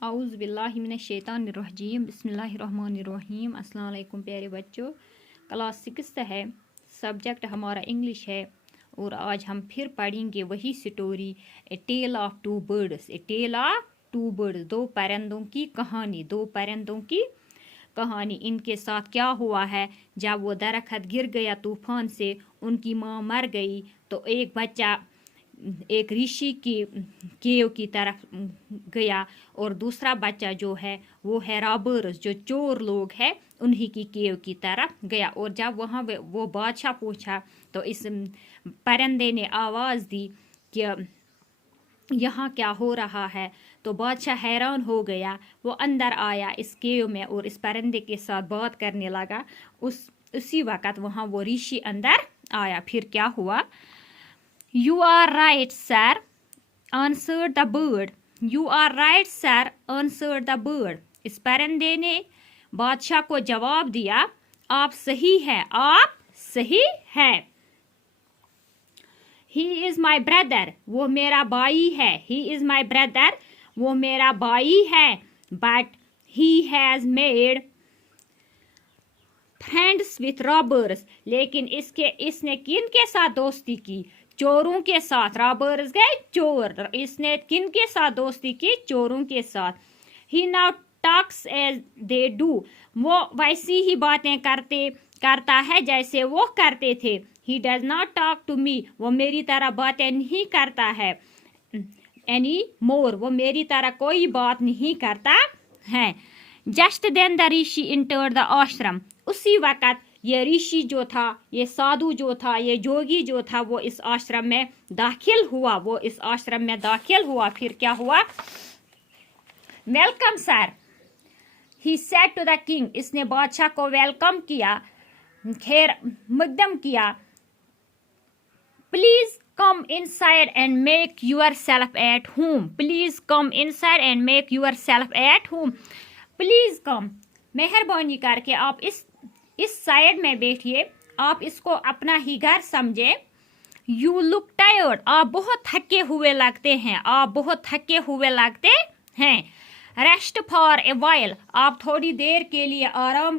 आउज़ बिल्लाहि मिनश शैतानिर रजीम बिस्मिल्लाहिर्रहमानिर्रहीम। अस्सलाम वालेकुम प्यारे बच्चों, क्लास 6 है, सब्जेक्ट हमारा इंग्लिश है और आज हम फिर पढ़ेंगे वही story a tale of two birds. A tale of two birds, दो परिंदों की कहानी। दो परिंदों की कहानी। इनके साथ क्या हुआ है, जब वो दरख्त गिर गया तूफान से, उनकी माँ मर गई, तो एक बच्चा एक ऋषि की केव की तरफ गया और दूसरा बच्चा जो है वो है रॉबर्स, जो चोर लोग हैं, उन्हीं की केव की तरफ गया। और जब वहाँ वो बादशाह पूछा तो इस परिंदे ने आवाज़ दी कि यहाँ क्या हो रहा है। तो बादशाह हैरान हो गया, वो अंदर आया इस केव में और इस परिंदे के साथ बात करने लगा। उसी वक़्त वहाँ वो ऋषि अंदर आया। फिर क्या हुआ? You are right, sir, answered the bird. You are right, sir, answered the bird. इस परिंदे ने बादशाह को जवाब दिया, आप सही हैं, आप सही हैं। He is my brother, वो मेरा भाई है। He is my brother, वो मेरा भाई है। But he has made friends with robbers, लेकिन इसने किन के साथ दोस्ती की? चोरों के साथ। रॉबर्स गए चोर। इसने किन के साथ दोस्ती की? चोरों के साथ। He now talks as they do, वो वैसी ही बातें करता है जैसे वो करते थे। He does not talk to me, वो मेरी तरह बातें नहीं करता है। एनी मोर, वो मेरी तरह कोई बात नहीं करता है। Just then the rishi entered the ashram, उसी वक़्त ये ऋषि जो था, ये साधु जो था, ये जोगी जो था, वो इस आश्रम में दाखिल हुआ। फिर क्या हुआ? Welcome sir, he said to the king, इसने बादशाह को वेलकम किया, खैर मकदम किया। Please come inside and make yourself at home. Please come inside and make yourself at home. Please come, मेहरबानी करके आप इस साइड में बैठिए, आप इसको अपना ही घर समझे। यू लुक टायर्ड, आप बहुत थके हुए लगते हैं। रेस्ट फॉर ए वाइल, आप थोड़ी देर के लिए आराम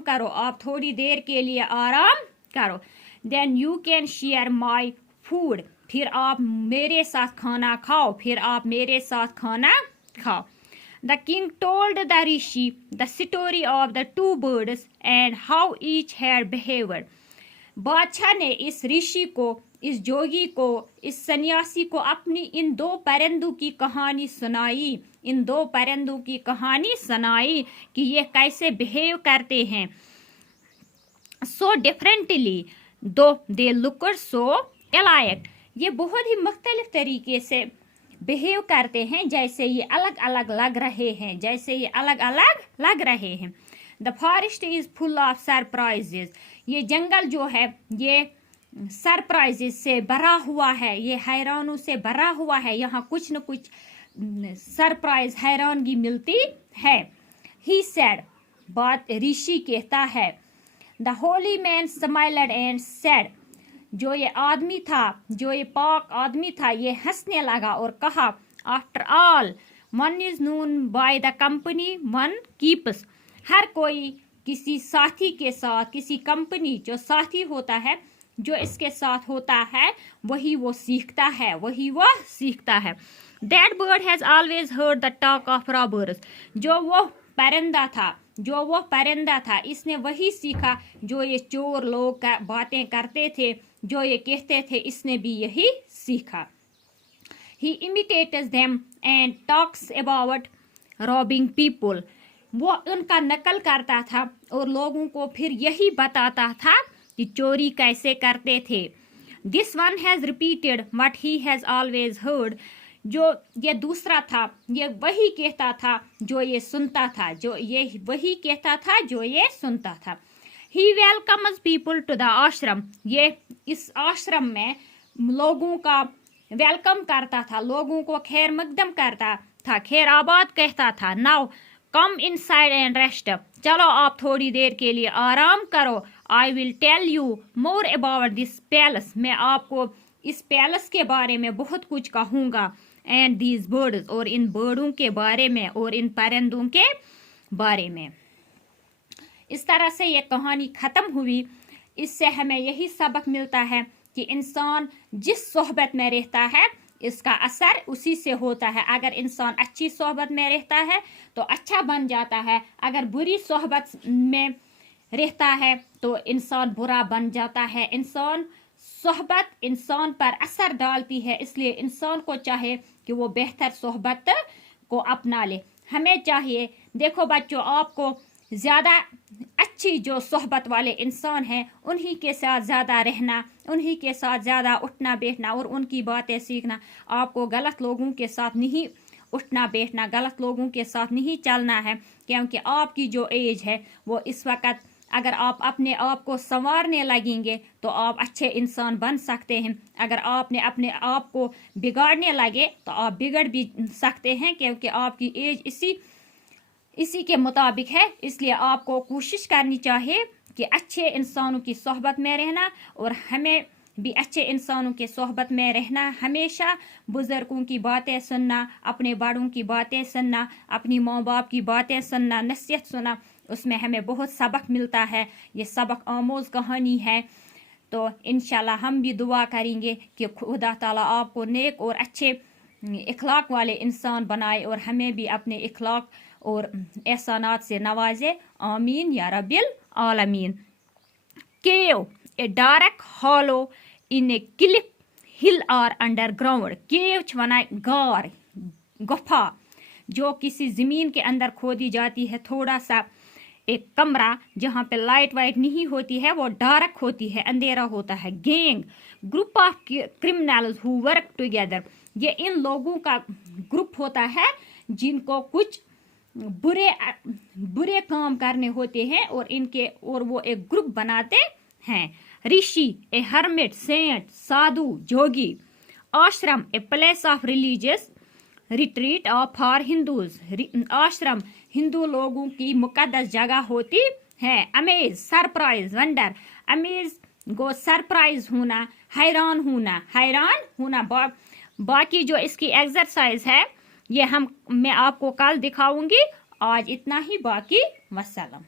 करो। Then you can share my food, फिर आप मेरे साथ खाना खाओ। The king told the rishi the story of the two birds and how each had behaved. बादशाह ने इस ऋषि को, इस जोगी को, इस सन्यासी को अपनी इन दो परिंदों की कहानी सुनाई कि ये कैसे बिहेव करते हैं। So differently though they looked so alike, ये बहुत ही मुख्तलिफ तरीके से बिहेव करते हैं, जैसे ये अलग अलग लग रहे हैं। The forest is full of surprises, ये जंगल जो है ये सरप्राइजेज से भरा हुआ है, ये हैरानों से भरा हुआ है। यहाँ कुछ न कुछ सरप्राइज, हैरानगी मिलती है। ही सेड, बात ऋषि कहता है। The Holi man smiled and said, जो ये पाक आदमी था, ये हंसने लगा और कहा, after all one is known by the company one keeps. हर कोई किसी साथी के साथ, किसी कंपनी जो साथी होता है, जो इसके साथ होता है, वही वो सीखता है। That bird has always heard the talk of robbers, जो वो परिंदा था, इसने वही सीखा जो ये चोर लोग बातें करते थे, जो ये कहते थे, इसने भी यही सीखा। He imitates them and talks about robbing people. वो उनका नकल करता था और लोगों को फिर यही बताता था कि चोरी कैसे करते थे। This one has repeated what he has always heard. जो ये दूसरा था, ये वही कहता था जो ये सुनता था। He welcomes people to the ashram. ये इस आश्रम में लोगों का वेलकम करता था, लोगों को खैर मकदम करता था, खैर आबाद कहता था। Now come inside and rest. चलो आप थोड़ी देर के लिए आराम करो। I will tell you more about this palace. मैं आपको इस पैलेस के बारे में बहुत कुछ कहूँगा। एंड दीज बर्ड्स, और इन बर्डों के बारे में और इन परिंदों के बारे में। इस तरह से ये कहानी ख़त्म हुई। इससे हमें यही सबक मिलता है कि इंसान जिस सोहबत में रहता है इसका असर उसी से होता है। अगर इंसान अच्छी सोहबत में रहता है तो अच्छा बन जाता है, अगर बुरी सोहबत में रहता है तो इंसान बुरा बन जाता है। इंसान सोहबत इंसान पर असर डालती है, इसलिए इंसान को चाहे कि वो बेहतर सोहबत को अपना ले। हमें चाहिए, देखो बच्चों, आपको ज़्यादा अच्छी जो सोहबत वाले इंसान हैं उन्हीं के साथ ज़्यादा रहना, उन्हीं के साथ ज़्यादा उठना बैठना और उनकी बातें सीखना। आपको गलत लोगों के साथ नहीं उठना बैठना, गलत लोगों के साथ नहीं चलना है, क्योंकि आपकी जो एज है वो इस वक्त, अगर आप अपने आप को संवारने लगेंगे तो आप अच्छे इंसान बन सकते हैं। अगर आपने अपने आप को बिगाड़ने लगे तो आप बिगड़ भी सकते हैं, क्योंकि आपकी एज इसी के मुताबिक है। इसलिए आपको कोशिश करनी चाहिए कि अच्छे इंसानों की सोहबत में रहना, और हमें भी अच्छे इंसानों के सोहबत में रहना। हमेशा बुजुर्गों की बातें सुनना, अपने बड़ों की बातें सुनना, अपनी माँ बाप की बातें सुनना, नसीहत सुनना, उसमें हमें बहुत सबक मिलता है। ये सबक आमोज़ कहानी है। तो इंशाल्लाह हम भी दुआ करेंगे कि खुदा ताला आपको नेक और अच्छे इखलाक वाले इंसान बनाए और हमें भी अपने इखलाक और एहसानात से नवाजे। आमीन या रब्बिल आलमीन। Cave, a dark hollow in a cliff hill or underground. केव वना गार, गुफा जो किसी ज़मीन के अंदर खोदी जाती है, थोड़ा सा एक कमरा जहाँ पे लाइट वाइट नहीं होती है, वो डार्क होती है, अंधेरा होता है। Gang, group of criminals who work together. ये इन लोगों का ग्रुप होता है जिनको कुछ बुरे काम करने होते हैं और वो एक ग्रुप बनाते हैं। ऋषि, ए हर्मिट, सेंट, साधु, जोगी। आश्रम, a place of religious retreat of for Hindus. आश्रम हिंदू लोगों की मुकद्दस जगह होती है। Amaze, surprise, wonder. अमेज गो सरप्राइज होना, हैरान होना। बाकी जो इसकी एक्सरसाइज है ये मैं आपको कल दिखाऊंगी। आज इतना ही, बाकी वस्सलाम।